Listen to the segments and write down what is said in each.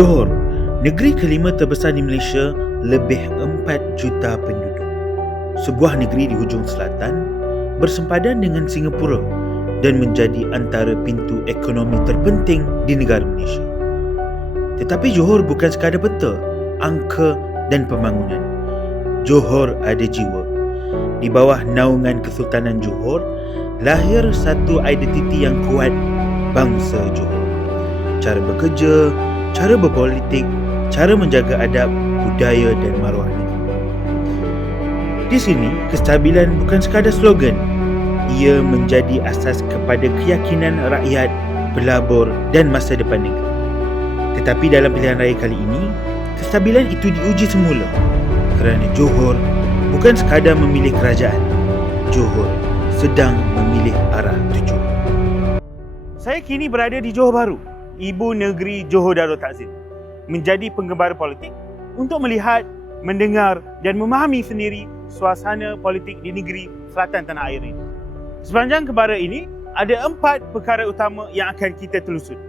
Johor, negeri kelima terbesar di Malaysia, lebih 4 juta penduduk. Sebuah negeri di hujung selatan, bersempadan dengan Singapura dan menjadi antara pintu ekonomi terpenting di negara Malaysia. Tetapi Johor bukan sekadar peta, angka dan pembangunan. Johor ada jiwa. Di bawah naungan Kesultanan Johor, lahir satu identiti yang kuat, bangsa Johor. Cara bekerja, cara berpolitik, cara menjaga adab, budaya dan maruah negeri. Di sini, kestabilan bukan sekadar slogan. Ia menjadi asas kepada keyakinan rakyat, pelabur dan masa depan negeri. Tetapi dalam pilihan raya kali ini, kestabilan itu diuji semula kerana Johor bukan sekadar memilih kerajaan. Johor sedang memilih arah tujuan. Saya kini berada di Johor Bahru, ibu negeri Johor Darul Takzim, menjadi penggembara politik untuk melihat, mendengar dan memahami sendiri suasana politik di negeri selatan tanah air ini. Sepanjang kembara ini, ada 4 perkara utama yang akan kita telusuri.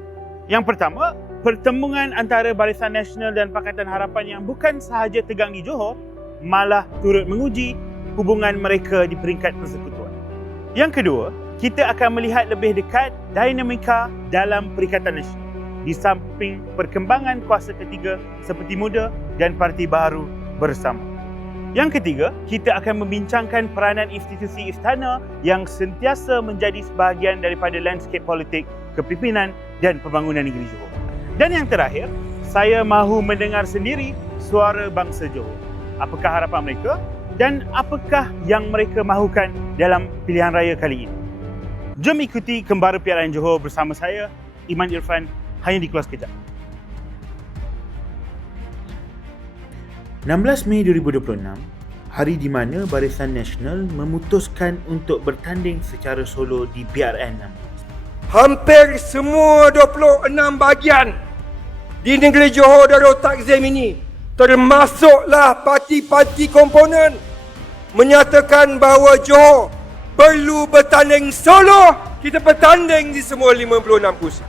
Yang pertama, pertembungan antara Barisan Nasional dan Pakatan Harapan yang bukan sahaja tegang di Johor, malah turut menguji hubungan mereka di peringkat persekutuan. Yang kedua, kita akan melihat lebih dekat dinamika dalam Perikatan Nasional di samping perkembangan kuasa ketiga seperti MUDA dan Parti Baharu bersama. Yang ketiga, kita akan membincangkan peranan institusi istana yang sentiasa menjadi sebahagian daripada landscape politik, kepimpinan dan pembangunan negeri Johor. Dan yang terakhir, saya mahu mendengar sendiri suara bangsa Johor. Apakah harapan mereka dan apakah yang mereka mahukan dalam pilihan raya kali ini? Jom ikuti Kembara Piaraan Johor bersama saya, Iman Irfan, hanya di Keluar Sekejap. 16 Mei 2026, hari di mana Barisan Nasional memutuskan untuk bertanding secara solo di PRN 16. Hampir semua 26 bahagian di negeri Johor Darul Takzim ini, termasuklah parti-parti komponen, menyatakan bahawa Johor perlu bertanding solo. Kita bertanding di semua 56 kursi.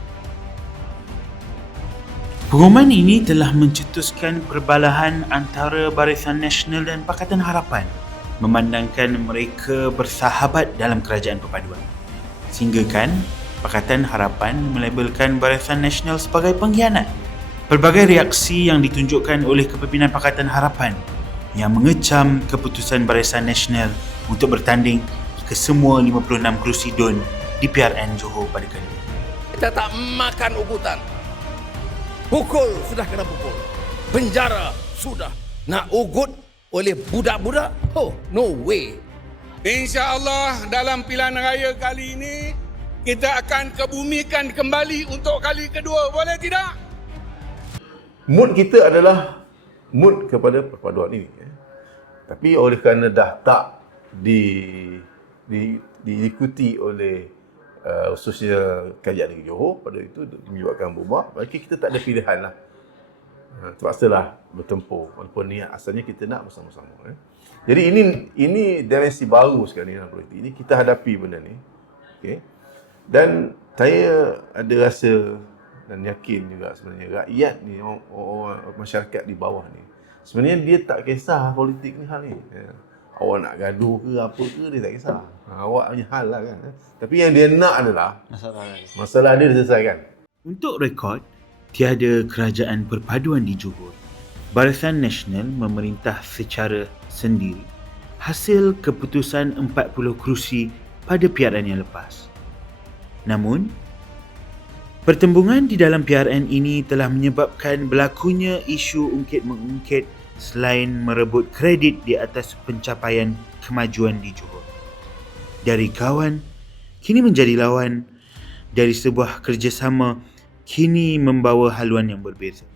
Pengumuman ini telah mencetuskan perbalahan antara Barisan Nasional dan Pakatan Harapan, memandangkan mereka bersahabat dalam kerajaan perpaduan. Sehinggakan Pakatan Harapan melabelkan Barisan Nasional sebagai pengkhianat. Pelbagai reaksi yang ditunjukkan oleh kepimpinan Pakatan Harapan yang mengecam keputusan Barisan Nasional untuk bertanding ke semua 56 kerusi DUN di PRN Johor pada kali ini. Kita tak makan ugutan. Pukul sudah kena pukul. Penjara sudah. Nak ugut oleh budak-budak? Oh, no way. InsyaAllah dalam pilihan raya kali ini, kita akan kebumikan kembali untuk kali kedua. Boleh tidak? Mood kita adalah mood kepada perpaduan ini. Tapi oleh kerana dah tak diikuti oleh khususnya kajian negeri Johor, pada itu menyebabkan bubar, maka kita tak ada pilihan lah. Terpaksalah bertempur, walaupun niat asalnya kita nak bersama-sama. Jadi ini dimensi baru sekarang dalam politik. Ini kita hadapi benda ni. Okay? Dan saya ada rasa dan yakin juga sebenarnya rakyat ni, orang masyarakat di bawah ni, sebenarnya dia tak kisah politik ni hal ni. Awak nak gaduh ke apa ke, dia tak kisah. Awak punya hal lah kan. Tapi yang dia nak adalah masalah dia diselesaikan. Untuk rekod, tiada kerajaan perpaduan di Johor. Barisan Nasional memerintah secara sendiri hasil keputusan 40 kerusi pada PRN yang lepas. Namun, pertembungan di dalam PRN ini telah menyebabkan berlakunya isu ungkit-mengungkit selain merebut kredit di atas pencapaian kemajuan di Johor. Dari kawan, kini menjadi lawan. Dari sebuah kerjasama, kini membawa haluan yang berbeza.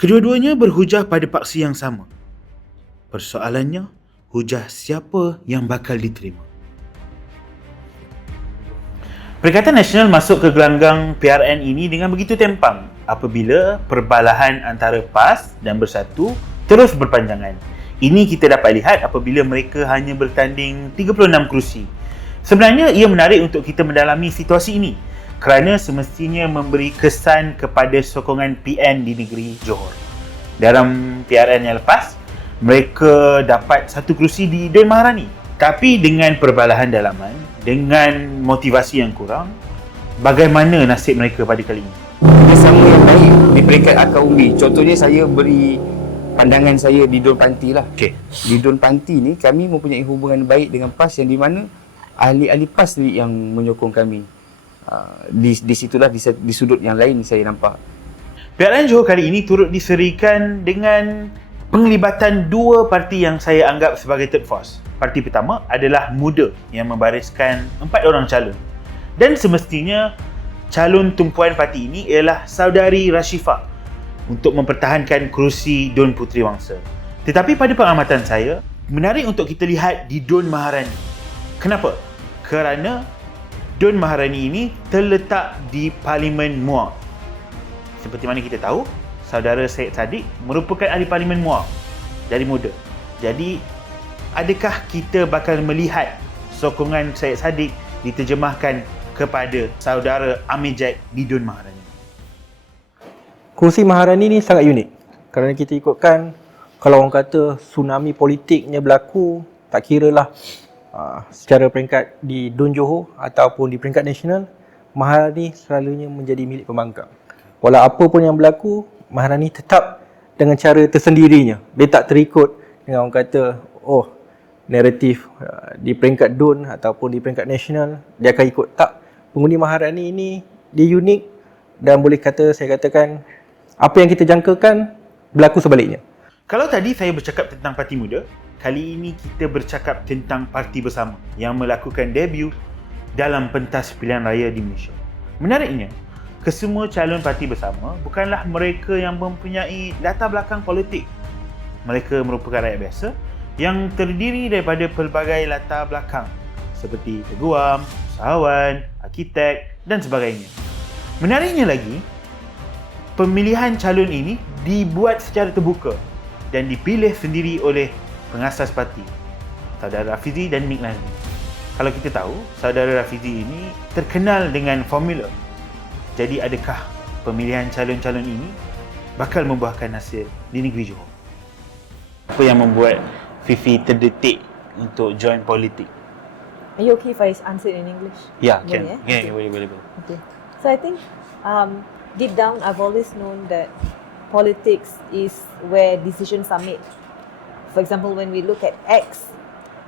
Kedua-duanya berhujah pada paksi yang sama. Persoalannya, hujah siapa yang bakal diterima. Perikatan Nasional masuk ke gelanggang PRN ini dengan begitu tempang apabila perbalahan antara PAS dan Bersatu terus berpanjangan. Ini kita dapat lihat apabila mereka hanya bertanding 36 kerusi. Sebenarnya ia menarik untuk kita mendalami situasi ini. kerana semestinya memberi kesan kepada sokongan PN di negeri Johor. Dalam PRN yang lepas, mereka dapat satu kerusi di Dun Maharani. Tapi dengan perbalahan dalaman, dengan motivasi yang kurang, bagaimana nasib mereka pada kali ini? Kerjasama yang baik di peringkat akar umbi. Contohnya saya beri pandangan saya di Dun Panti lah. Okey. Di Dun Panti ni kami mempunyai hubungan baik dengan PAS yang di mana ahli-ahli PAS sendiri yang menyokong kami. Di situlah di sudut yang lain saya nampak. PRN Johor kali ini turut diserikan dengan penglibatan dua parti yang saya anggap sebagai third force. Parti pertama adalah Muda yang membariskan 4 orang calon. Dan semestinya calon tumpuan parti ini ialah saudari Rashifah untuk mempertahankan kerusi Dun Puteri Wangsa. Tetapi pada pengamatan saya, menarik untuk kita lihat di Dun Maharani. Kenapa? Kerana Dun Maharani ini terletak di Parlimen Muar. Seperti mana kita tahu, saudara Syed Saddiq merupakan ahli Parlimen Muar dari Muda. Jadi, adakah kita bakal melihat sokongan Syed Saddiq diterjemahkan kepada saudara Amir Jack di Dun Maharani? Kerusi Maharani ni sangat unik kerana kita ikutkan kalau orang kata tsunami politiknya berlaku, tak kira lah secara peringkat di Dun Johor ataupun di peringkat nasional, Maharani selalunya menjadi milik pembangkang. Walau apa pun yang berlaku, Maharani tetap dengan cara tersendirinya. Dia tak terikut dengan orang kata, naratif di peringkat Dun ataupun di peringkat nasional, dia akan ikut. Tak, pengundi Maharani ini dia unik dan boleh saya katakan apa yang kita jangkakan berlaku sebaliknya. Kalau tadi saya bercakap tentang Parti Muda, kali ini kita bercakap tentang Parti Bersama yang melakukan debut dalam pentas pilihan raya di Malaysia. Menariknya, kesemua calon Parti Bersama bukanlah mereka yang mempunyai latar belakang politik. Mereka merupakan rakyat biasa yang terdiri daripada pelbagai latar belakang seperti peguam, usahawan, arkitek dan sebagainya. Menariknya lagi, pemilihan calon ini dibuat secara terbuka dan dipilih sendiri oleh pengasas parti, saudara Rafizi dan Nik Nazmi. Kalau kita tahu, saudara Rafizi ini terkenal dengan formula. Jadi adakah pemilihan calon-calon ini bakal membuahkan hasil di negeri Johor? Apa yang membuat Fifi terdetik untuk join politik? Are you okay if I answer in English? Ya, Boleh, can. Ya, boleh. Okay. So I think deep down I've always known that politics is where decisions are made. For example, when we look at X,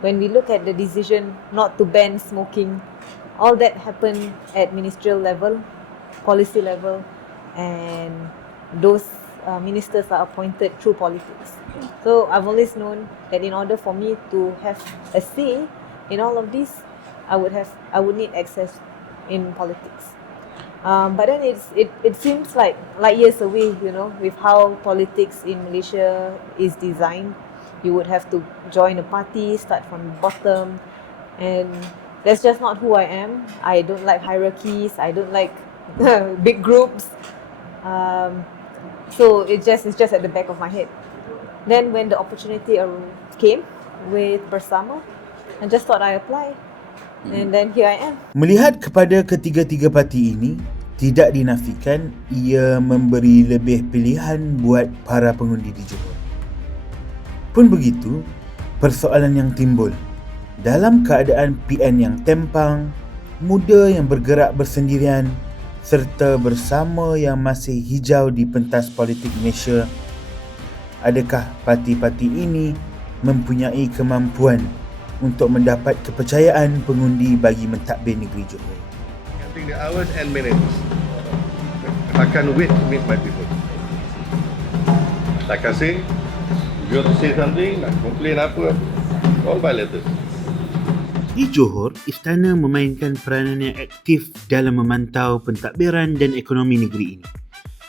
when we look at the decision not to ban smoking, all that happened at ministerial level, policy level, and those ministers are appointed through politics. So I've always known that in order for me to have a say in all of this, I would need access in politics. But then it seems like years away, with how politics in Malaysia is designed. You would have to join a party, start from the bottom, and that's just not who I am. I don't like hierarchies. I don't like big groups. So it's just at the back of my head. Then when the opportunity came with Bersama, I just thought I apply, and then here I am. Melihat kepada ketiga-tiga parti ini, tidak dinafikan ia memberi lebih pilihan buat para pengundi di Johor. Pun begitu, persoalan yang timbul dalam keadaan PN yang tempang, muda yang bergerak bersendirian serta bersama yang masih hijau di pentas politik Malaysia, adakah parti-parti ini mempunyai kemampuan untuk mendapat kepercayaan pengundi bagi mentadbir negeri Johor? Counting the hours and minutes. I can't wait to meet my people. Like I say, if you want to say something, nak complain apa, all by letters. Di Johor, istana memainkan peranan yang aktif dalam memantau pentadbiran dan ekonomi negeri ini.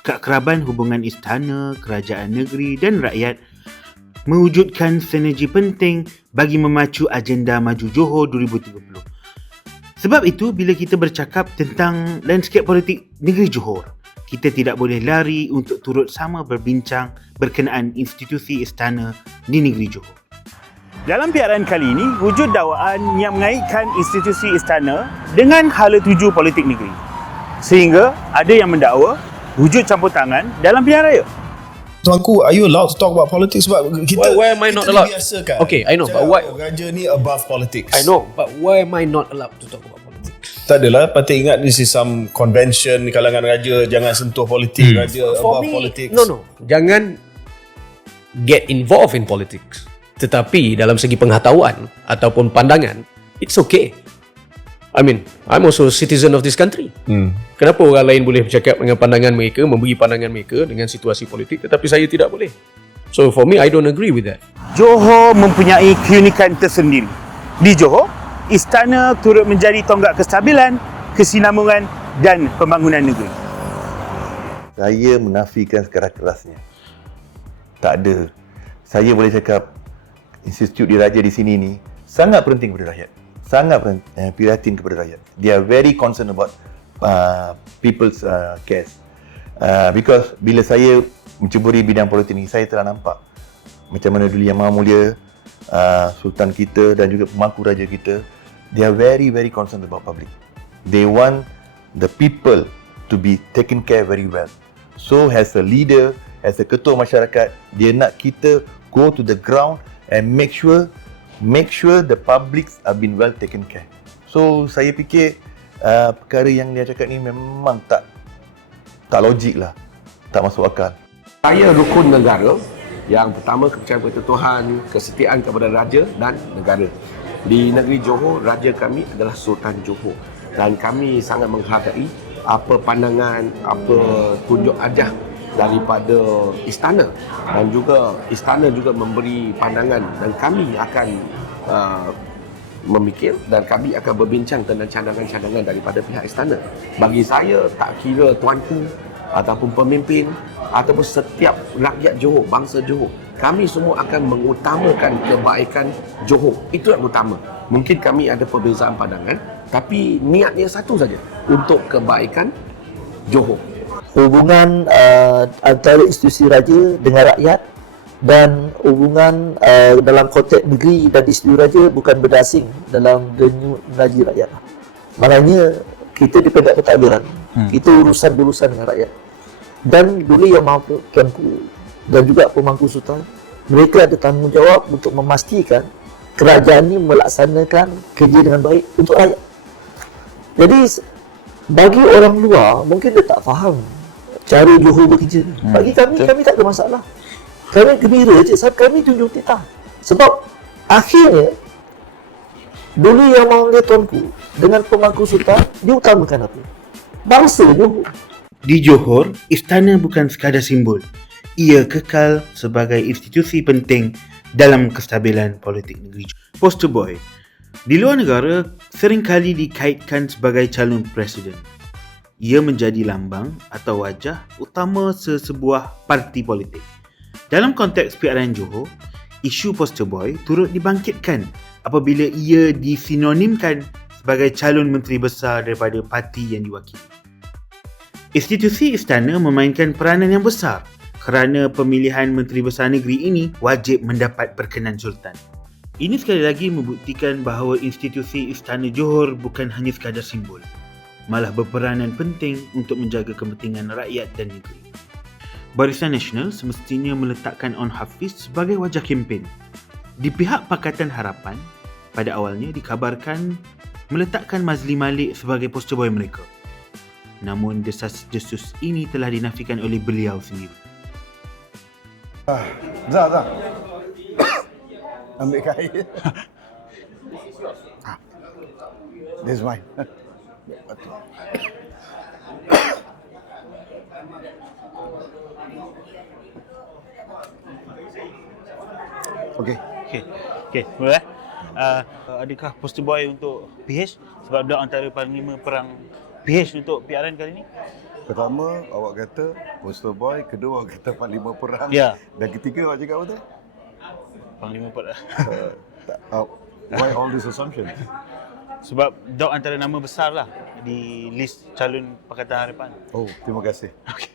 Keakraban hubungan istana, kerajaan negeri dan rakyat mewujudkan sinergi penting bagi memacu agenda Maju Johor 2030. Sebab itu, bila kita bercakap tentang landscape politik negeri Johor, kita tidak boleh lari untuk turut sama berbincang berkenaan institusi istana di negeri Johor. Dalam PRN kali ini, wujud dakwaan yang mengaitkan institusi istana dengan hala tuju politik negeri. sehingga ada yang mendakwa wujud campur tangan dalam pilihan raya. Tuanku, are you allowed to talk about politics? Sebab kita Why am I not kita allowed? dibiasakan. Okay, I know, but why? Raja ni above politics. I know, but why am I not allowed to talk about politics? Tak adalah, patut ingat this is some convention di kalangan raja, jangan sentuh politik, raja For above me, politics. no. Jangan get involved in politics. Tetapi dalam segi pengetahuan ataupun pandangan, it's okay. I mean, I'm also a citizen of this country. Kenapa orang lain boleh bercakap dengan pandangan mereka, memberi pandangan mereka dengan situasi politik, tetapi saya tidak boleh? So for me, I don't agree with that. Johor mempunyai keunikan tersendiri. Di Johor, istana turut menjadi tonggak kestabilan, kesinambungan dan pembangunan negeri. Saya menafikan sekeras-kerasnya. Tak ada. Saya boleh cakap institut diraja di sini ni sangat penting kepada rakyat. Sangat prihatin kepada rakyat. They are very concerned about people's cares. Because bila saya menceburi bidang politik ni, saya telah nampak macam mana dulu Yang Maha Mulia, Sultan kita dan juga pemangku raja kita, they are very, very concerned about public. They want the people to be taken care very well. So as a leader, as a ketua masyarakat, dia nak kita go to the ground and make sure the publics are been well taken care. So saya fikir perkara yang dia cakap ni memang tak logik lah, tak masuk akal. Saya rukun negara yang pertama, kepercayaan kepada Tuhan, kesetiaan kepada raja dan negara. Di negeri Johor, raja kami adalah Sultan Johor dan kami sangat menghargai apa pandangan, apa tunjuk ajar daripada istana, dan juga istana juga memberi pandangan, dan kami akan memikir dan kami akan berbincang tentang cadangan-cadangan daripada pihak istana. Bagi saya, tak kira tuanku ataupun pemimpin ataupun setiap rakyat Johor, bangsa Johor, kami semua akan mengutamakan kebaikan Johor. Itu yang utama. Mungkin kami ada perbezaan pandangan, tapi niatnya satu saja, untuk kebaikan Johor. Hubungan antara institusi raja dengan rakyat dan hubungan dalam konteks negeri dan institusi raja bukan benda asing dalam denyut nadi rakyat. Maknanya kita di peringkat pentadbiran, kita urusan-urusan dengan rakyat. Dan dulu Yang Maha Tuanku dan juga pemangku sultan, mereka ada tanggungjawab untuk memastikan kerajaan ini melaksanakan kerja dengan baik untuk rakyat. Jadi bagi orang luar mungkin dia tak faham cara Johor bekerja. Bagi kami tak ada masalah. Kami gembira je, sebab kami tunjuk titah. Sebab akhirnya dulu Yang Maha Mulia Tuanku dengan pemangku sultan, dia utamakan apa? Bangsa Johor. Di Johor, istana bukan sekadar simbol. Ia kekal sebagai institusi penting dalam kestabilan politik negeri. Poster boy di luar negara seringkali dikaitkan sebagai calon presiden. Ia menjadi lambang atau wajah utama sesebuah parti politik. Dalam konteks PRN Johor, isu poster boy turut dibangkitkan apabila ia disinonimkan sebagai calon menteri besar daripada parti yang diwakili. Institusi istana memainkan peranan yang besar kerana pemilihan menteri besar negeri ini wajib mendapat perkenan sultan. Ini sekali lagi membuktikan bahawa institusi Istana Johor bukan hanya sekadar simbol, malah berperanan penting untuk menjaga kepentingan rakyat dan negeri. Barisan Nasional semestinya meletakkan On Hafiz sebagai wajah kempen. Di pihak Pakatan Harapan, pada awalnya dikabarkan meletakkan Mazli Malik sebagai poster boy mereka. Namun desas-desus ini telah dinafikan oleh beliau sendiri. Zah. Ambil kain. This is mine. Okey. Mula adakah poster boy untuk PH sebab dia antara panglima perang PH untuk PRN kali ni? Pertama, awak kata poster boy, kedua awak kata panglima perang. Ya. Dan ketiga awak cakap apa tu? Panglima perang. Why all this assumption? Sebab dia antara nama besar lah di list calon Pakatan Harapan. Oh, terima kasih. Okey.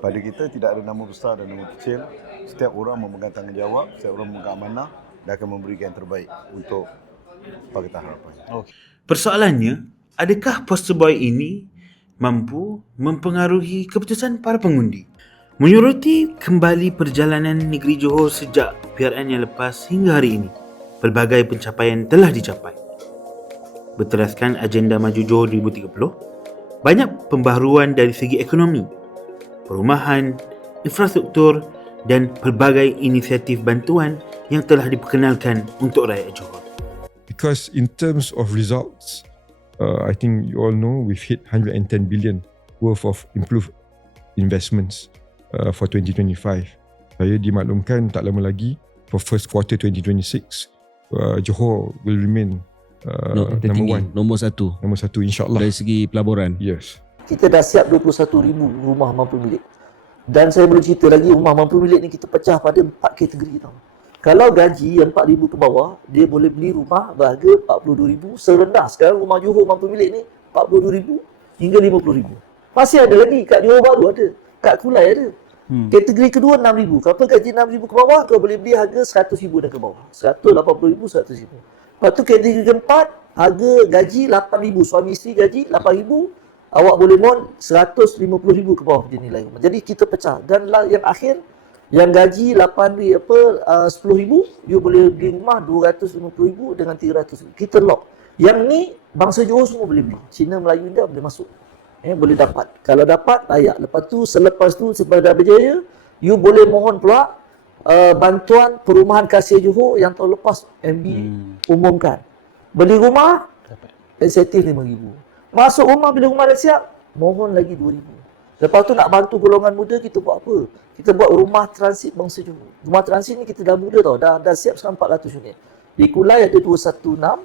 Pada kita tidak ada nama besar dan nama kecil. Setiap orang memegang tanggungjawab, setiap orang memegang amanah dan akan memberikan yang terbaik untuk Pakatan Harapan. Okay. Persoalannya, adakah poster boy ini mampu mempengaruhi keputusan para pengundi. Menyoroti kembali perjalanan negeri Johor sejak PRN yang lepas hingga hari ini, pelbagai pencapaian telah dicapai. Berteraskan agenda Maju Johor 2030, banyak pembaharuan dari segi ekonomi, perumahan, infrastruktur dan pelbagai inisiatif bantuan yang telah diperkenalkan untuk rakyat Johor. Because in terms of results, I think you all know we've hit 110 billion worth of improved investments for 2025. Saya dimaklumkan tak lama lagi for first quarter 2026, Johor will remain number one. Nombor satu insyaAllah. Dari segi pelaburan. Yes. Kita dah siap 21,000 rumah mampu milik. Dan saya boleh cerita lagi, rumah mampu milik ni kita pecah pada 4 kategori tau. Kalau gaji yang 4,000 ke bawah, dia boleh beli rumah berharga 42,000. Serendah sekarang rumah Johor mampu milik ni 42,000 hingga 50,000. Masih ada lagi, kat Johor Bahru ada, kat Kulai ada. Kategori kedua 6,000. Kalau gaji 6,000 ke bawah, kau boleh beli harga 100,000 dan ke bawah. 180,000, 100,000. Lepas tu kategori keempat, harga gaji 8,000. Suami isteri gaji 8,000, awak boleh mohon 150,000 ke bawah dia nilai rumah. Jadi kita pecah. Dan yang akhir, yang gaji 10,000, you boleh beli rumah 250,000 dengan 300,000. Kita lock. Yang ni bangsa Johor semua boleh beli. Cina, Melayu, India boleh masuk. Boleh dapat. Kalau dapat, layak. Lepas tu, selepas tu, dah berjaya, you boleh mohon pula bantuan perumahan Kasih Johor yang tahun lepas MB umumkan. Beli rumah, insentif 5,000. Masuk rumah, bila rumah dah siap, mohon lagi 2,000. Lepas tu nak bantu golongan muda, kita buat apa? Kita buat rumah transit bangsa Johor. Rumah transit ni kita dah mula tau. Dah siap sekarang 400 unit. Di Kulai ada 216.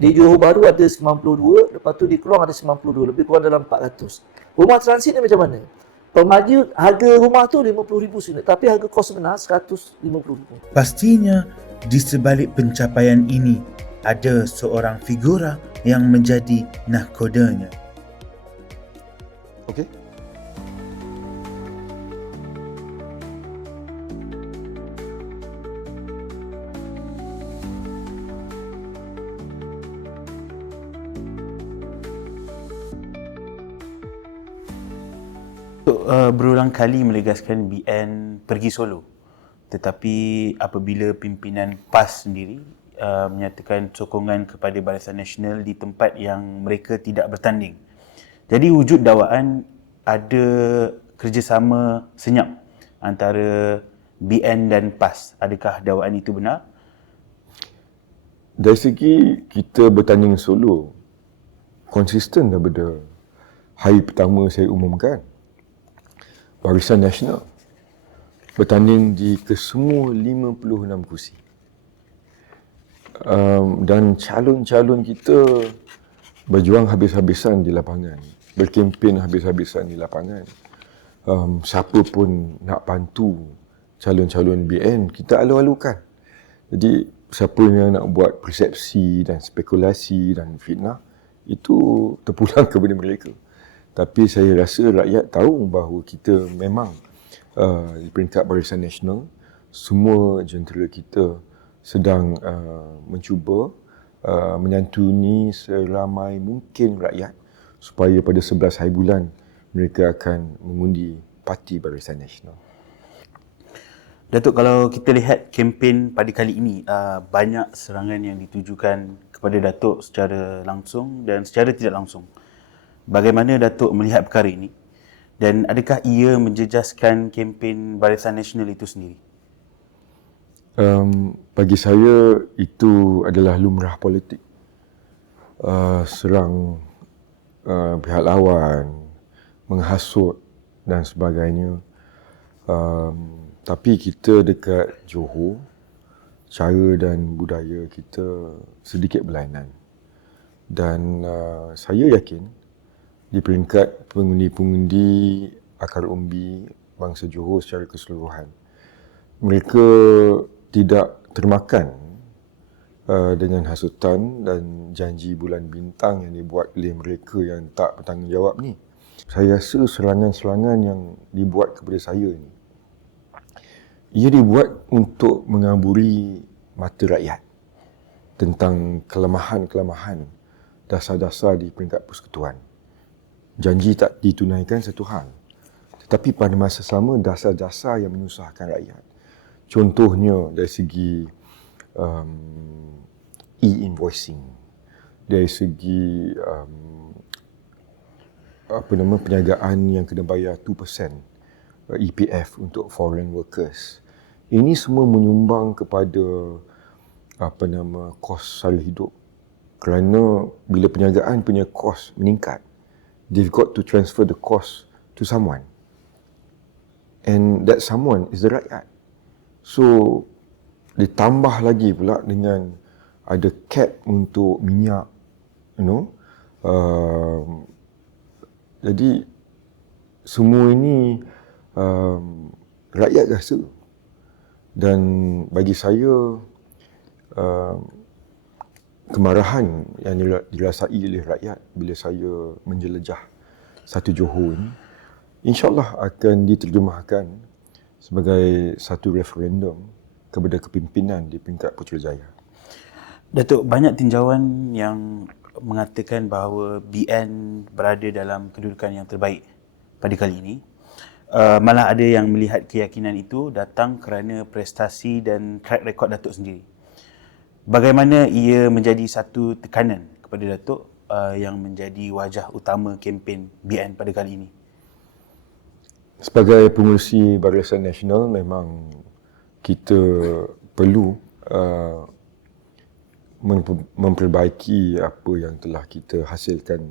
Di Johor Bahru ada 92. Lepas tu di Keluang ada 92. Lebih kurang dalam 400. Rumah transit ni macam mana? Pemaja harga rumah tu 50,000 unit. Tapi harga kos sebenar 150,000. Pastinya di sebalik pencapaian ini ada seorang figura yang menjadi nahkodanya. Okay. Berulang kali melegaskan BN pergi solo, tetapi apabila pimpinan PAS sendiri menyatakan sokongan kepada Barisan Nasional di tempat yang mereka tidak bertanding, jadi wujud dakwaan ada kerjasama senyap antara BN dan PAS. Adakah dakwaan itu benar? Dari segi kita bertanding solo, konsisten daripada hari pertama saya umumkan. Barisan Nasional bertanding di kesemua 56 kursi. Dan calon-calon kita berjuang habis-habisan di lapangan, berkempen habis-habisan di lapangan. Siapa pun nak bantu calon-calon BN, kita alu-alukan. Jadi siapa yang nak buat persepsi dan spekulasi dan fitnah, itu terpulang kepada mereka. Tapi saya rasa rakyat tahu bahawa kita memang di peringkat Barisan Nasional, semua jentera kita sedang mencuba menyantuni seramai mungkin rakyat supaya pada 11 hari bulan mereka akan mengundi parti Barisan Nasional. Datuk, kalau kita lihat kempen pada kali ini, banyak serangan yang ditujukan kepada Datuk secara langsung dan secara tidak langsung. Bagaimana Datuk melihat perkara ini? Dan adakah ia menjejaskan kempen Barisan Nasional itu sendiri? Bagi saya, itu adalah lumrah politik. Serang pihak lawan, menghasut dan sebagainya. Tapi kita dekat Johor, cara dan budaya kita sedikit berlainan. Dan saya yakin di peringkat pengundi-pengundi akar umbi bangsa Johor secara keseluruhan, mereka tidak termakan dengan hasutan dan janji bulan bintang yang dibuat oleh mereka yang tak bertanggungjawab ni. Saya rasa serangan-serangan yang dibuat kepada saya ni, ia dibuat untuk mengaburi mata rakyat tentang kelemahan-kelemahan dasar-dasar di peringkat persekutuan. Janji tak ditunaikan satu hal. Tetapi pada masa sama dasar-dasar yang menyusahkan rakyat. Contohnya dari segi e-invoicing, dari segi perniagaan yang kena bayar 2% EPF untuk foreign workers. Ini semua menyumbang kepada kos sara hidup. Kerana bila perniagaan punya kos meningkat, they've got to transfer the cost to someone. And that someone is the rakyat. So, ditambah lagi pula dengan ada cap untuk minyak, jadi semua ini rakyat rasa. Dan bagi saya kemarahan yang dirasai oleh rakyat bila saya menjelajah satu Johor ini, insyaAllah akan diterjemahkan sebagai satu referendum kepada kepimpinan di peringkat Putrajaya. Datuk, banyak tinjauan yang mengatakan bahawa BN berada dalam kedudukan yang terbaik pada kali ini. Malah ada yang melihat keyakinan itu datang kerana prestasi dan track record Datuk sendiri. Bagaimana ia menjadi satu tekanan kepada Datuk yang menjadi wajah utama kempen BN pada kali ini? Sebagai pengurusi Barisan Nasional, memang kita perlu memperbaiki apa yang telah kita hasilkan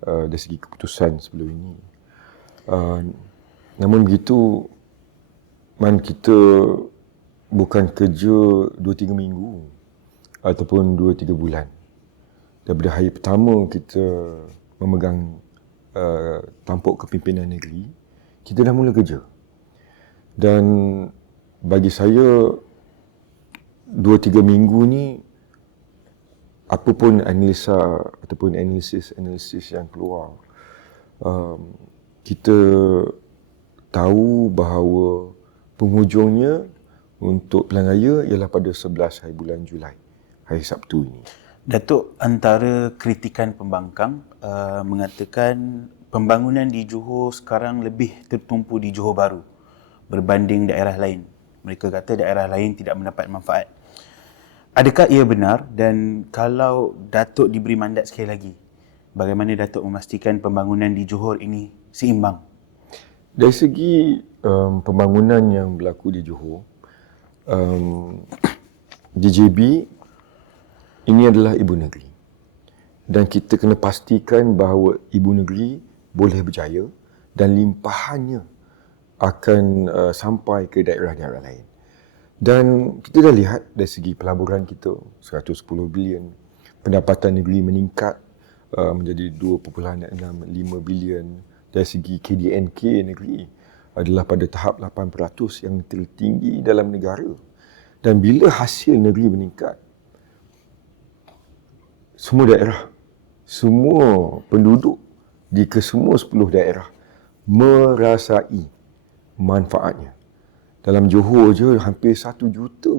dari segi keputusan sebelum ini. Namun begitu, kita bukan kerja 2-3 minggu ataupun 2-3 bulan. Daripada hari pertama kita memegang tampuk kepimpinan negeri, kita dah mula kerja. Dan bagi saya 2-3 minggu ni, apapun analisa ataupun analisis yang keluar, kita tahu bahawa penghujungnya untuk pilihan raya ialah pada 11 hari bulan Julai, hari Sabtu ini. Datuk, antara kritikan pembangkang mengatakan pembangunan di Johor sekarang lebih tertumpu di Johor Bahru berbanding daerah lain. Mereka kata daerah lain tidak mendapat manfaat. Adakah ia benar, dan kalau Datuk diberi mandat sekali lagi, bagaimana Datuk memastikan pembangunan di Johor ini seimbang? Dari segi pembangunan yang berlaku di Johor, DJB ini adalah ibu negeri. Dan kita kena pastikan bahawa ibu negeri boleh berjaya dan limpahannya akan sampai ke daerah-daerah lain. Dan kita dah lihat dari segi pelaburan kita 110 bilion, pendapatan negeri meningkat menjadi 2.65 bilion. Dari segi KDNK negeri adalah pada tahap 8% yang tertinggi dalam negara. Dan bila hasil negeri meningkat, semua daerah, semua penduduk di kesemua 10 daerah merasai manfaatnya. Dalam Johor je hampir 1 juta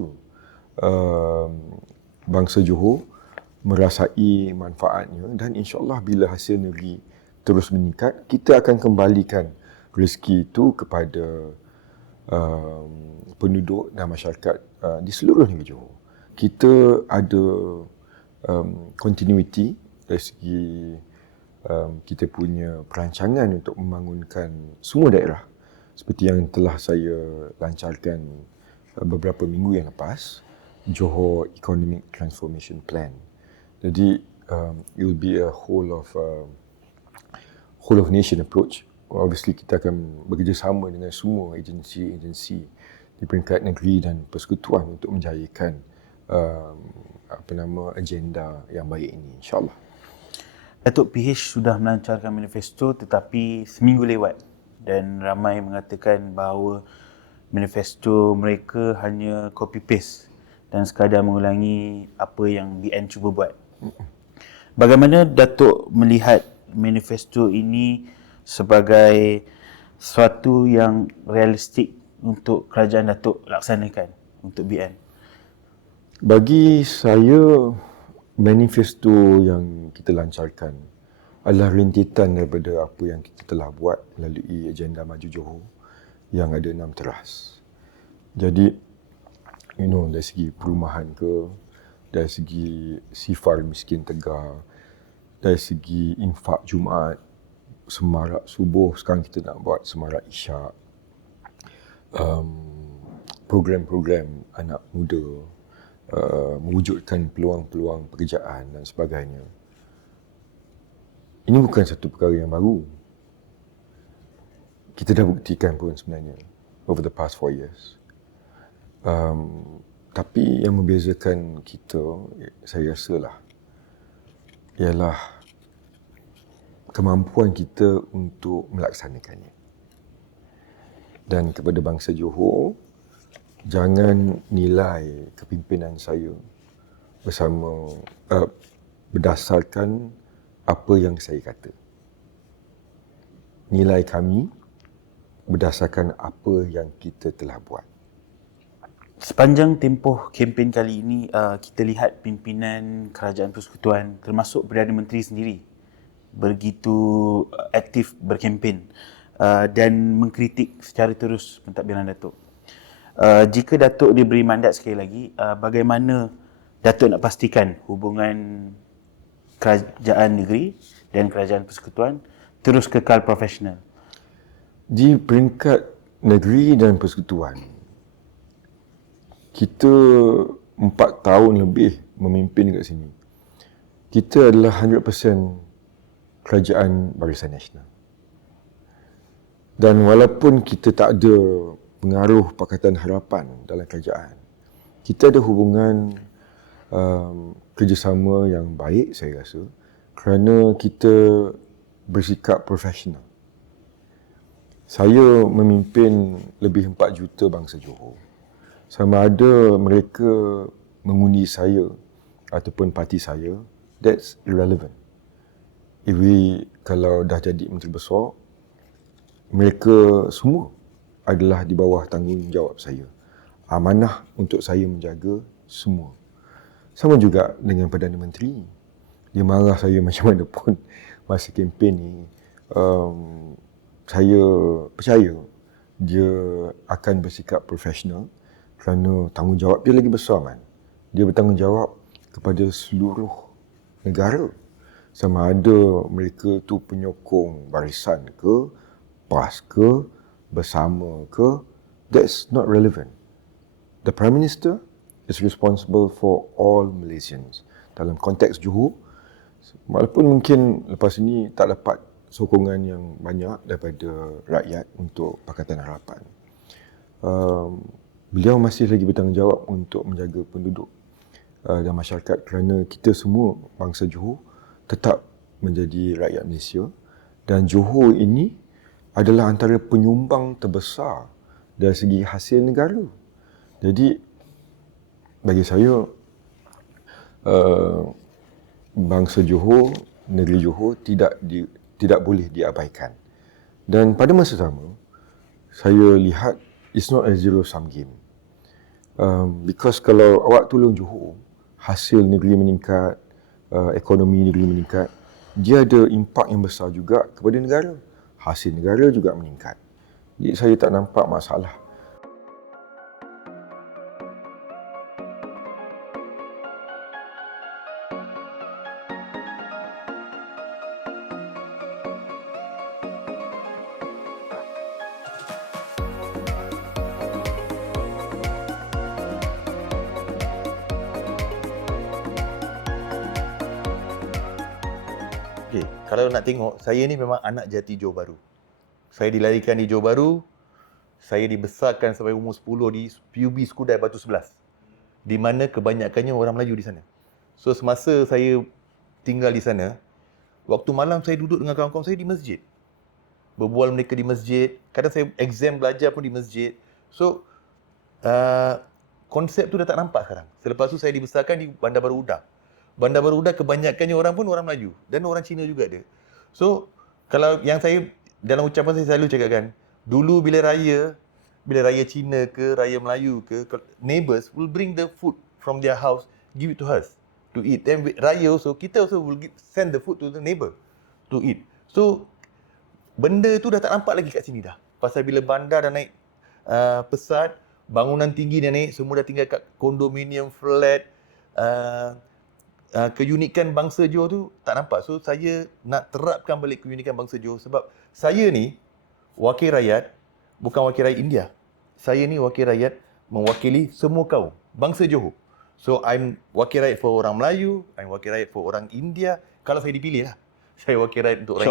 bangsa Johor merasai manfaatnya, dan insyaAllah bila hasil negeri terus meningkat, kita akan kembalikan rezeki itu kepada penduduk dan masyarakat di seluruh negeri Johor. Kita ada continuity dari segi kita punya perancangan untuk membangunkan semua daerah seperti yang telah saya lancarkan beberapa minggu yang lepas, Johor Economic Transformation Plan. Jadi it will be a whole of nation approach. Obviously kita akan bekerjasama dengan semua agensi-agensi di peringkat negeri dan persekutuan untuk menjayakan agenda yang baik ini, insyaAllah. Datuk, PH sudah melancarkan manifesto tetapi seminggu lewat, dan ramai mengatakan bahawa manifesto mereka hanya copy-paste dan sekadar mengulangi apa yang BN cuba buat. Bagaimana Datuk melihat manifesto ini sebagai sesuatu yang realistik untuk kerajaan Datuk laksanakan untuk BN? Bagi saya, manifesto yang kita lancarkan adalah rintitan daripada apa yang kita telah buat melalui agenda Maju Johor yang ada 6 teras. Jadi, dari segi perumahan ke, dari segi sifar miskin tegar, dari segi infak Jumaat, semarak subuh, sekarang kita nak buat semarak isyak, program-program anak muda, mewujudkan peluang-peluang pekerjaan dan sebagainya. Ini bukan satu perkara yang baru. Kita dah buktikan pun sebenarnya over the past 4 years. Tapi yang membezakan kita, saya rasalah, ialah kemampuan kita untuk melaksanakannya. Dan kepada bangsa Johor, jangan nilai kepimpinan saya berdasarkan apa yang saya kata. Nilai kami berdasarkan apa yang kita telah buat. Sepanjang tempoh kempen kali ini, kita lihat pimpinan Kerajaan Persekutuan termasuk Perdana Menteri sendiri begitu aktif berkempen dan mengkritik secara terus pentadbiran Datuk. Jika Datuk diberi mandat sekali lagi, bagaimana Datuk nak pastikan hubungan kerajaan negeri dan kerajaan persekutuan terus kekal profesional? Di peringkat negeri dan persekutuan, kita 4 tahun lebih memimpin kat sini. Kita adalah 100% kerajaan Barisan Nasional. Dan walaupun kita tak ada pengaruh Pakatan Harapan dalam kerajaan, kita ada hubungan kerjasama yang baik, saya rasa, kerana kita bersikap profesional. Saya memimpin lebih 4 juta bangsa Johor. Sama ada mereka mengundi saya ataupun parti saya, that's irrelevant. Kalau dah jadi Menteri Besar, mereka semua adalah di bawah tanggungjawab saya. Amanah untuk saya menjaga semua. Sama juga dengan Perdana Menteri. Dia marah saya macam mana pun masa kempen ni. Saya percaya dia akan bersikap profesional kerana tanggungjawab dia lagi besar, man. Dia bertanggungjawab kepada seluruh negara. Sama ada mereka tu penyokong barisan ke, PAS ke, bersama ke, that's not relevant. The Prime Minister is responsible for all Malaysians. Dalam konteks Johor, walaupun mungkin lepas ini tak dapat sokongan yang banyak daripada rakyat untuk Pakatan Harapan, beliau masih lagi bertanggungjawab untuk menjaga penduduk dan masyarakat kerana kita semua bangsa Johor tetap menjadi rakyat Malaysia dan Johor ini adalah antara penyumbang terbesar dari segi hasil negara. Jadi bagi saya bangsa Johor, negeri Johor tidak boleh diabaikan. Dan pada masa sama, saya lihat it's not a zero-sum game. Because kalau awak tolong Johor, hasil negeri meningkat, ekonomi negeri meningkat, dia ada impak yang besar juga kepada negara. Hasil negara juga meningkat. Jadi saya tak nampak masalah. Okay, kalau nak tengok, saya ni memang anak jati Johor Bahru. Saya dilahirkan di Johor Bahru. Saya dibesarkan sampai umur 10 di PUB Skudai Batu 11. Di mana kebanyakannya orang Melayu di sana. So semasa saya tinggal di sana, waktu malam saya duduk dengan kawan-kawan saya di masjid. Berbual mereka di masjid. Kadang saya exam belajar pun di masjid. So konsep tu dah tak nampak sekarang. Selepas tu saya dibesarkan di Bandar Baru Uda. Bandar Baru Uda kebanyakannya orang pun orang Melayu dan orang Cina juga ada. So kalau yang saya dalam ucapan saya selalu cakapkan, dulu bila raya Cina ke, raya Melayu ke, neighbours will bring the food from their house, give it to us to eat. Then raya also, kita also will send the food to the neighbour. to it. So benda tu dah tak nampak lagi kat sini dah. Pasal bila bandar dah naik pesat, bangunan tinggi dah naik, semua dah tinggal kat kondominium flat, keunikan bangsa Johor tu tak nampak. So saya nak terapkan balik keunikan bangsa Johor sebab saya ni wakil rakyat, bukan wakil rakyat India. Saya ni wakil rakyat mewakili semua kaum bangsa Johor. So I'm wakil rakyat for orang Melayu, I'm wakil rakyat for orang India. Kalau saya dipilih lah, saya wakil rakyat untuk orang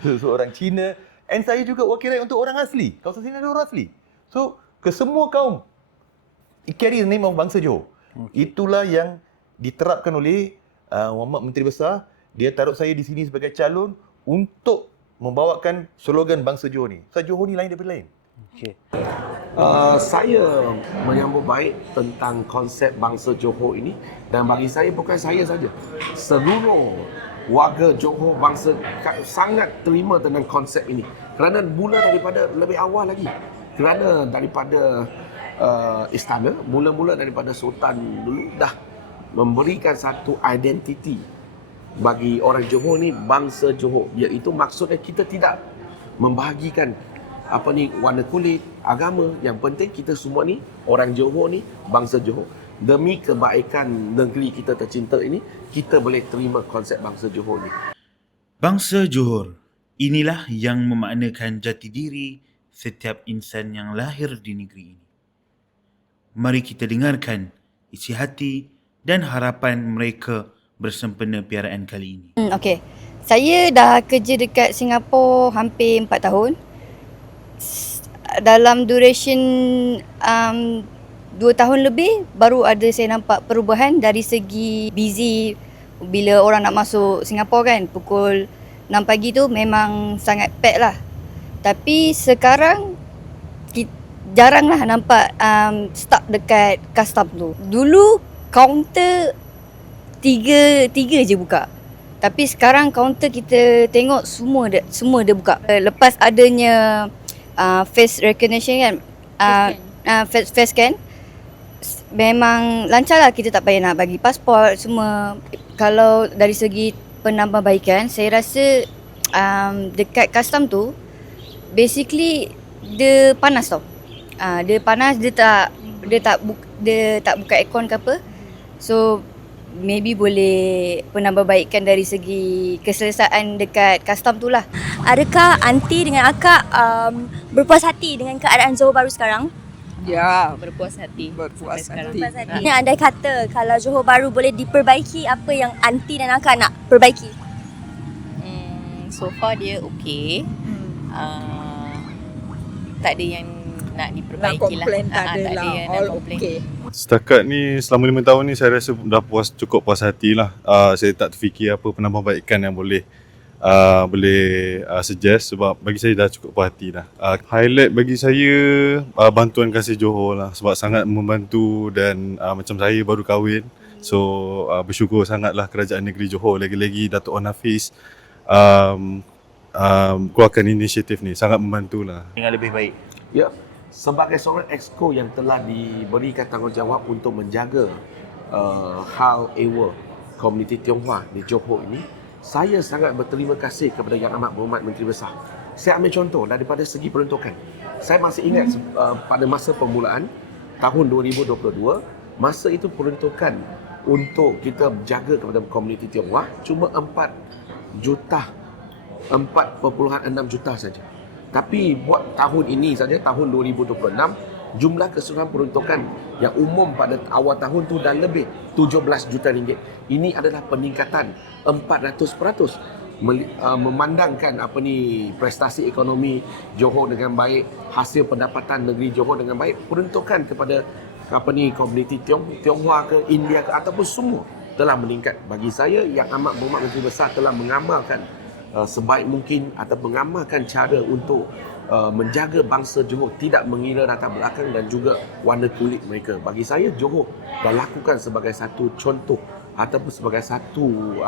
untuk orang Cina, and saya juga wakil rakyat untuk orang asli. Kawasan sini ada orang asli. So ke semua kaum, it carry the name of bangsa Johor. Itulah yang diterapkan oleh Muhammad Menteri Besar. Dia taruh saya di sini sebagai calon untuk membawakan slogan bangsa Johor ni. Sebab Johor ni lain daripada lain. Saya menyambut baik tentang konsep bangsa Johor ini, dan bagi saya bukan saya saja, seluruh warga Johor bangsa sangat terima tentang konsep ini kerana mula daripada lebih awal lagi, kerana daripada istana, mula-mula daripada Sultan dulu dah memberikan satu identiti bagi orang Johor ni, bangsa Johor, iaitu maksudnya kita tidak membahagikan warna kulit, agama. Yang penting kita semua ni orang Johor ni, bangsa Johor. Demi kebaikan negeri kita tercinta ini, kita boleh terima konsep bangsa Johor ni. Bangsa Johor, inilah yang memaknakan jati diri setiap insan yang lahir di negeri ini. Mari kita dengarkan isi hati dan harapan mereka bersempena piaraan kali ini. Okey. Saya dah kerja dekat Singapura hampir 4 tahun. Dalam duration 2 tahun lebih baru ada saya nampak perubahan dari segi busy. Bila orang nak masuk Singapura kan, pukul 6 pagi tu memang sangat pack lah. Tapi sekarang jaranglah nampak staff dekat custom tu. Dulu kaunter tiga je buka. Tapi sekarang kaunter kita tengok semua dia buka. Lepas adanya face recognition kan, face scan, memang lancar lah, kita tak payah nak bagi pasport semua. Kalau dari segi penambahbaikan, saya rasa dekat custom tu basically dia panas tau. Dia panas, dia tak buka aircon ke apa. So maybe boleh penambahbaikan dari segi keselesaan dekat custom tu lah. Adakah aunty dengan akak berpuas hati dengan keadaan Johor Bahru sekarang? Ya, berpuas hati. Berpuas hati. Andai kata kalau Johor Bahru boleh diperbaiki, apa yang aunty dan akak nak perbaiki? So far dia okey. Tak ada yang nak diperbaiki lah. Tak ada yang nak komplain. Okay. Setakat ni selama 5 tahun ni saya rasa dah cukup puas hati lah. Saya tak terfikir apa penambahbaikan yang boleh suggest, sebab bagi saya dah cukup puas hati dah. Highlight bagi saya bantuan kasih Johor lah, sebab sangat membantu. Dan macam saya baru kahwin, so bersyukur sangatlah kerajaan negeri Johor, lagi-lagi Datuk Wan Hafiz keluarkan inisiatif ni, sangat membantulah. Dengan lebih baik. Ya, sebagai seorang exco yang telah diberikan tanggungjawab untuk menjaga hal ehwal komuniti Tionghoa di Johor ini, saya sangat berterima kasih kepada Yang Amat Berhormat Menteri Besar. Saya ambil contoh daripada segi peruntukan. Saya masih ingat pada masa permulaan tahun 2022, masa itu peruntukan untuk kita jaga kepada komuniti Tionghoa cuma 4.6 juta saja. Tapi buat tahun ini saja, tahun 2026, jumlah keseluruhan peruntukan yang umum pada awal tahun tu dah lebih 17 juta ringgit. Ini adalah peningkatan 400%. Memandangkan prestasi ekonomi Johor dengan baik, hasil pendapatan negeri Johor dengan baik, peruntukan kepada komuniti Tionghoa ke India ke ataupun semua telah meningkat. Bagi saya, Yang Amat Berhormat Menteri Besar telah mengamalkan sebaik mungkin atau mengamalkan cara untuk menjaga bangsa Johor tidak mengira latar belakang dan juga warna kulit mereka. Bagi saya, Johor dah lakukan sebagai satu contoh ataupun sebagai satu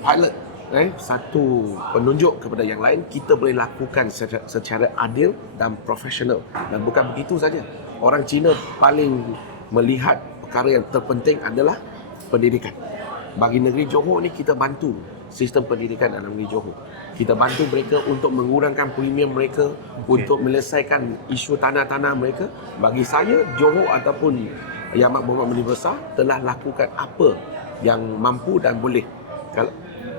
pilot, satu penunjuk kepada yang lain. Kita boleh lakukan secara adil dan profesional. Dan bukan begitu saja, orang Cina paling melihat perkara yang terpenting adalah pendidikan. Bagi negeri Johor ni kita bantu sistem pendidikan dalam negeri Johor. Kita bantu mereka untuk mengurangkan premium mereka, untuk menyelesaikan isu tanah-tanah mereka. Bagi saya, Johor ataupun Yang Amat Berhormat Menteri Besar telah lakukan apa yang mampu dan boleh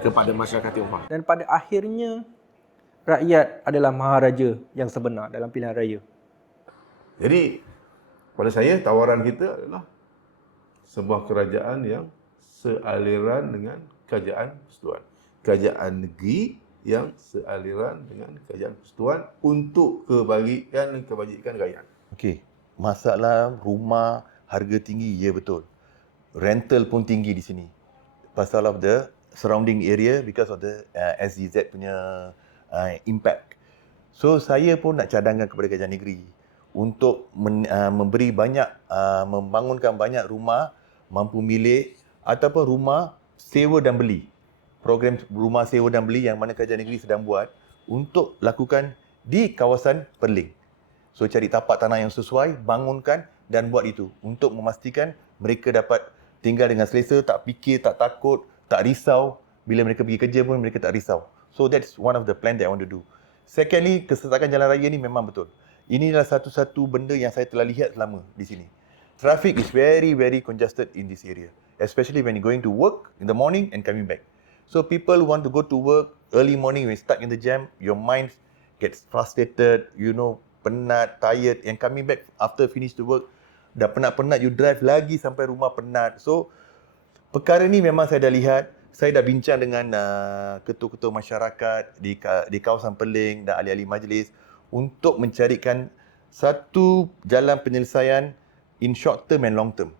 kepada masyarakat Tionghoa. Dan pada akhirnya, rakyat adalah maharaja yang sebenar dalam pilihan raya. Jadi, pada saya tawaran kita adalah sebuah kerajaan yang sealiran dengan kerajaan persekutuan. Kerajaan negeri yang sealiran dengan kerajaan persekutuan untuk kebajikan rakyat. Okey, masalah rumah harga tinggi, ya betul. Rental pun tinggi di sini. Pasal of the surrounding area because of the SEZ punya impact. So saya pun nak cadangkan kepada kerajaan negeri untuk memberi banyak, membangunkan banyak rumah mampu milik ataupun rumah sewa dan beli. Program rumah sewa dan beli yang mana kerajaan negeri sedang buat untuk lakukan di kawasan Perling. So cari tapak tanah yang sesuai, bangunkan dan buat itu untuk memastikan mereka dapat tinggal dengan selesa, tak fikir, tak takut, tak risau. Bila mereka pergi kerja pun mereka tak risau. So that's one of the plan that I want to do. Secondly, kesesakan jalan raya ni memang betul. Inilah satu-satu benda yang saya telah lihat selama di sini. Traffic is very, very congested in this area. Especially when you're going to work in the morning and coming back. So people want to go to work early morning when you're stuck in the jam, your mind gets frustrated, penat, tired, and coming back after finish the work, dah penat-penat, you drive lagi sampai rumah penat. So, perkara ni memang saya dah lihat, saya dah bincang dengan ketua-ketua masyarakat di kawasan Perling dan ahli-ahli majlis untuk mencarikan satu jalan penyelesaian in short term and long term.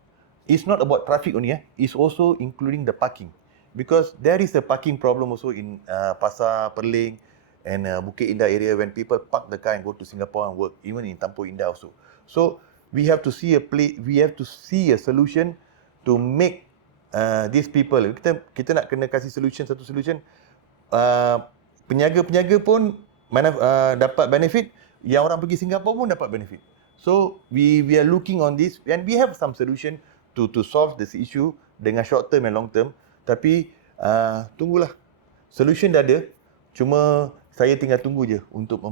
It's not about traffic only, it's also including the parking. Because there is a parking problem also in Pasar Perling and Bukit Indah area when people park the car and go to Singapore and work, even in Tampu Indah also. So we have to see a solution to make these people. Kita nak kena kasih satu solution. Peniaga-peniaga pun dapat benefit, yang orang pergi Singapore pun dapat benefit. So we are looking on this and we have some solution to solve this issue dengan short term and long term. Tapi tunggulah, solution dah ada, cuma saya tinggal tunggu je untuk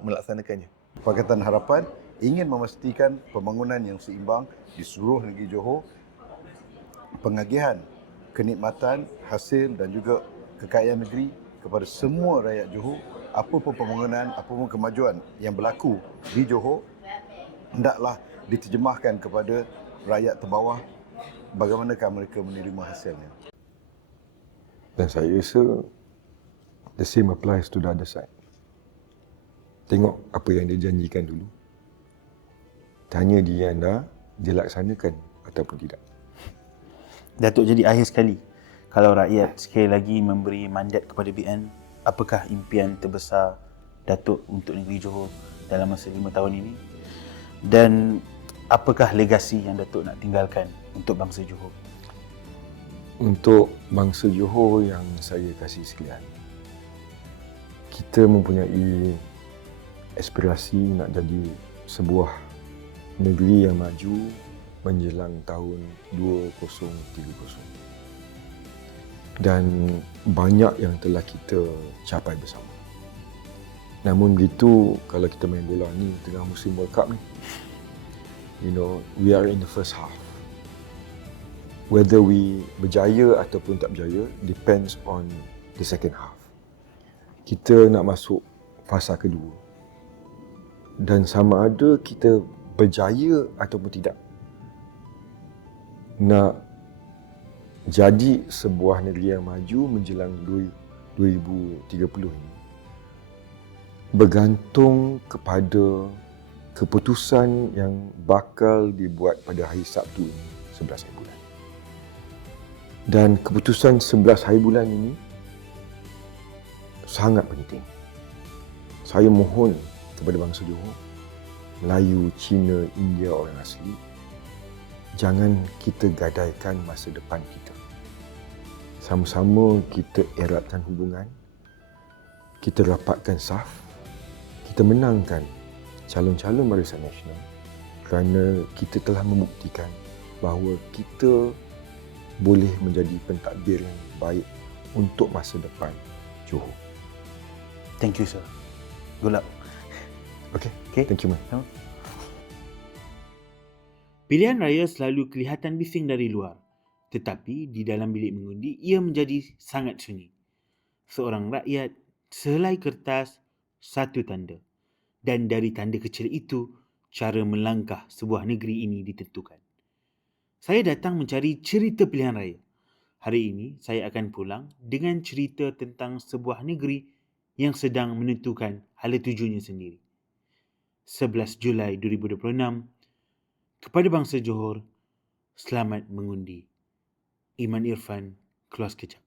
melaksanakannya. Pakatan Harapan ingin memastikan pembangunan yang seimbang di seluruh negeri Johor, pengagihan kenikmatan, hasil dan juga kekayaan negeri kepada semua rakyat Johor. Apapun pembangunan, apapun kemajuan yang berlaku di Johor, hendaklah diterjemahkan kepada rakyat terbawah, bagaimanakah mereka menerima hasilnya. Dan saya rasa the same applies to the other side. Tengok apa yang dia janjikan dulu. Tanya dia laksanakan ataupun tidak. Datuk, jadi akhir sekali, kalau rakyat sekali lagi memberi mandat kepada BN, apakah impian terbesar Datuk untuk negeri Johor dalam masa 5 tahun ini? Dan apakah legasi yang Datuk nak tinggalkan untuk bangsa Johor? Untuk bangsa Johor yang saya kasih sekalian, kita mempunyai aspirasi nak jadi sebuah negeri yang maju menjelang tahun 2030. Dan banyak yang telah kita capai bersama. Namun begitu, kalau kita main bola ni tengah musim World Cup ni, we are in the first half. Whether we berjaya ataupun tak berjaya depends on the second half. Kita nak masuk fasa kedua. Dan sama ada kita berjaya ataupun tidak, nak jadi sebuah negeri yang maju menjelang 2030 ini bergantung kepada keputusan yang bakal dibuat pada hari Sabtu ini, 11 hari bulan. Dan keputusan 11 hari bulan ini sangat penting. Saya mohon kepada bangsa Johor, Melayu, Cina, India, orang asli, jangan kita gadaikan masa depan kita. Sama-sama kita eratkan hubungan, kita rapatkan saf, kita menangkan calon-calon Barisan Nasional kerana kita telah membuktikan bahawa kita boleh menjadi pentadbir yang baik untuk masa depan Johor. Thank you, sir. Good luck. Okay. Thank you, man. Pilihan raya selalu kelihatan bising dari luar, tetapi di dalam bilik mengundi ia menjadi sangat sunyi. Seorang rakyat, sehelai kertas, satu tanda. Dan dari tanda kecil itu, cara melangkah sebuah negeri ini ditentukan. Saya datang mencari cerita pilihan raya. Hari ini saya akan pulang dengan cerita tentang sebuah negeri yang sedang menentukan hala tujunya sendiri. 11 Julai 2026, kepada bangsa Johor, selamat mengundi. Iman Irfan, Close Kejap.